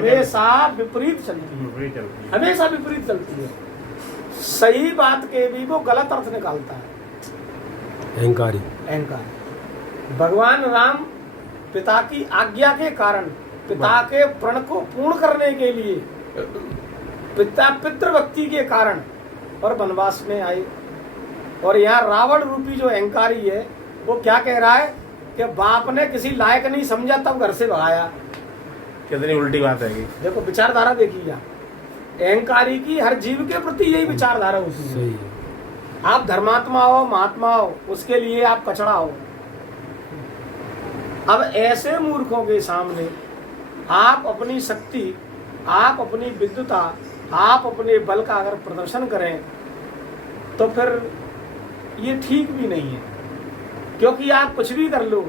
हमेशा विपरीत चलती है, हमेशा विपरीत चलती है। सही बात के भी वो गलत अर्थ निकालता है। अहंकारी अहंकार। भगवान राम पिता की आज्ञा के कारण, पिता के प्रण को पूर्ण करने के लिए, पिता पितृभक्ति के कारण और वनवास में आए। और यहाँ रावण रूपी जो अहंकारी है वो क्या कह रहा है कि बाप ने किसी लायक नहीं समझा तब घर से भगाया। कितनी उल्टी बात है। देखो विचारधारा देखिए यहाँ, अहंकारी की हर जीव के प्रति यही विचारधारा होती है। सही है। आप धर्मात्मा हो, महात्मा हो, उसके लिए आप कचड़ा हो। अब ऐसे मूर्खों के सामने आप अपनी शक्ति, आप अपनी विद्युता, आप अपने बल का अगर प्रदर्शन करें तो फिर ये ठीक भी नहीं है। क्योंकि आप कुछ भी कर लो,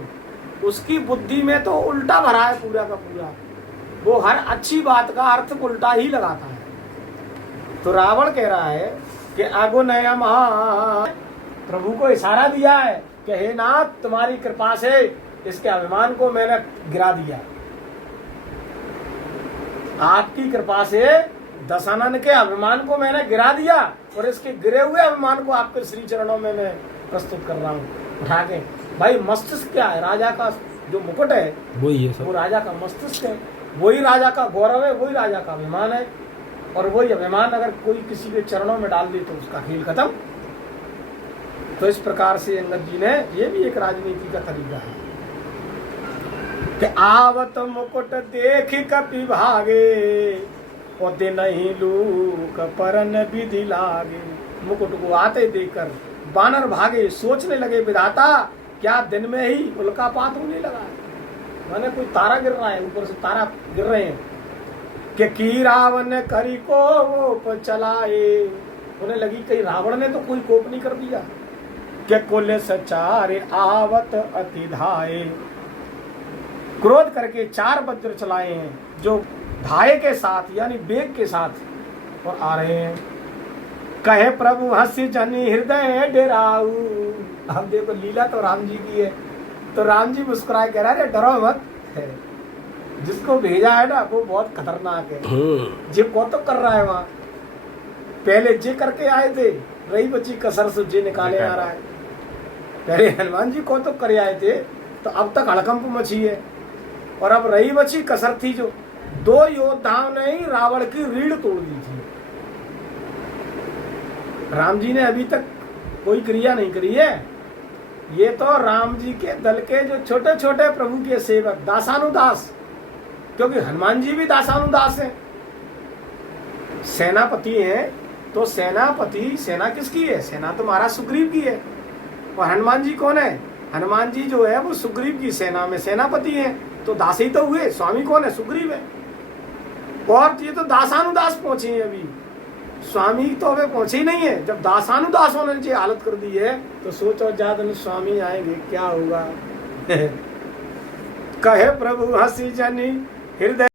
उसकी बुद्धि में तो उल्टा भरा है पूरा का पूरा। वो हर अच्छी बात का अर्थ उल्टा ही लगाता है। तो रावण कह रहा है कि आगो नया महा, प्रभु को इशारा दिया है कि हे नाथ तुम्हारी कृपा से इसके अभिमान को मैंने गिरा दिया। आपकी कृपा से दशानन के अभिमान को मैंने गिरा दिया और इसके गिरे हुए अभिमान को आपके श्री चरणों में मैं प्रस्तुत कर रहा हूँ उठा के। भाई मस्तिष्क क्या है? राजा का जो मुकुट है वही है सब। वो राजा का मस्तिष्क है, वही राजा का गौरव है, वही राजा का अभिमान है। और वही अभिमान अगर कोई किसी के चरणों में डाल दे तो उसका खेल खत्म। तो इस प्रकार से अंगद जी ने, ये भी एक राजनीति का तरीका है कि आवत मुकुट देख कपि भागे और दे नहीं लूक परन विधि लागे। मुकुट को आते देखकर बानर भागे, सोचने लगे विधाता क्या दिन में ही उल्कापात होने लगा है। माने कोई तारा गिर रहा है, ऊपर से तारा गिर रहे हैं कि की रावण करी को चलाए। उन्हें लगी कहीं रावण ने तो कोई कोप नहीं कर दिया कि कुल सचारे आवत अति धाये। क्रोध करके 4 वज्र चलाए हैं जो धाये के साथ यानी वेग के साथ और आ रहे हैं। कहे प्रभु हंसी जनी हृदय डेराऊ। अब देखो लीला तो राम जी की है, तो राम जी मुस्कुराए कह रहा है डरो मत, जिसको भेजा है ना वो बहुत खतरनाक है। जे कौतुक कर रहा है वहां, पहले जे करके आए थे, रही बची कसर से जे निकाले आ रहा है। पहले हनुमान जी कौतुक करे आए थे तो अब तक हड़कंप मची है। और अब रही बची कसर थी जो 2 योद्धाओं ने ही रावण की रीढ़ तोड़ दी थी। राम जी ने अभी तक कोई क्रिया नहीं करी है। ये तो राम जी के दल के जो छोटे छोटे प्रभु के सेवक दासानुदास, क्योंकि हनुमान जी भी दासानुदास हैं, सेनापति हैं। तो सेनापति, सेना किसकी है? सेना तो महाराज सुग्रीव की है। और हनुमान जी कौन है? हनुमान जी जो है वो सुग्रीव की सेना में सेनापति हैं। तो दास ही तो हुए, स्वामी कौन है? सुग्रीव है। और ये तो दासानुदास पहुंचे हैं, अभी स्वामी तो अबे पहुंचे ही नहीं है। जब दासानुदास होने की हालत कर दी है तो सोचो ज्यादा स्वामी आएंगे क्या होगा। कहे प्रभु हंसी जनी हृदय